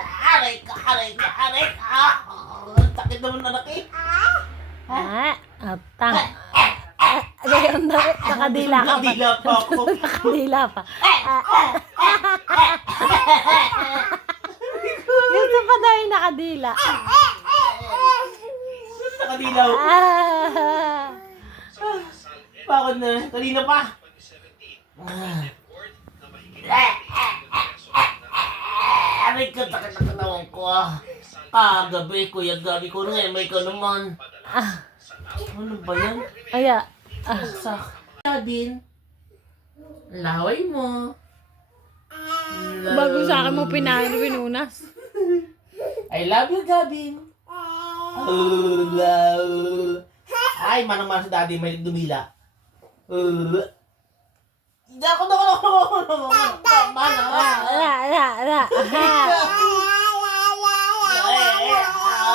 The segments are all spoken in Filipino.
Aray ka, aray ka, aray ka. Sakit naman na laki. Tang. Ngayon na, nakadila ka pa. Nakadila pa ako. Nakadila pa. Gusto pa daw yung nakadila. Nakadilaw. Bakit na? Kanina pa. Aray ka, sakit na katawan ko Kagabi, Kuya Gabi ko na may ka naman. Ano ba yan? Aya. Sak. Din. Laway mo. Bago sa akin mo pinunas. I love you, Gabi. Ay, manang-mana sa daddy, may dumila. Dako.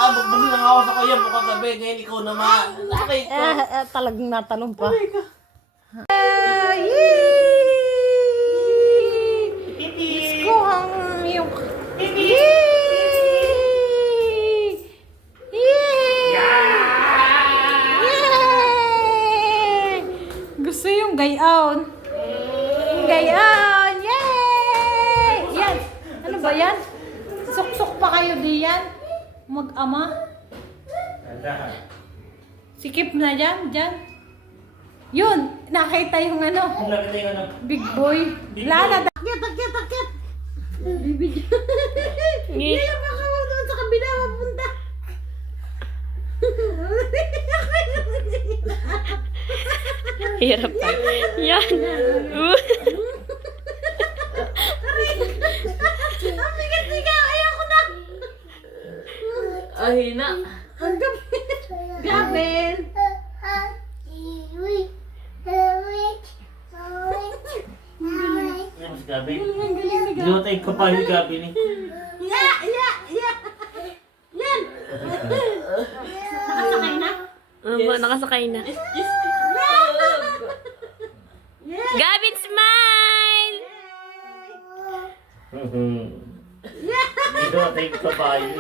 Bagbagi lang ako sa kuya mo kagabi. Ngayon ikaw naman. Aray ko. Talagang natalong pa. Aray ka. Ko ang yung... Gusto yung gayon. Gayon! Yay! Yan! Ano ba yan? Suksok pa kayo diyan? Mag-ama? Sikip na dyan, dyan. Yun! Nakita yung ano? Nakita yung ano? Big boy. Big Lala, takit! Bibig. Kaya baka wag doon sa kabila mapunta. Hirap pa. Yan. Ang bigat-bigat! Ayoko na! Ay na. Ang Gabel! Yan si Gabi. Dinutay ko pa yung Gabi ni. Ya! Yan! Nakasakay na? Nakasakay na. Yan! Gavin, smile! Dinutay ko pa yun.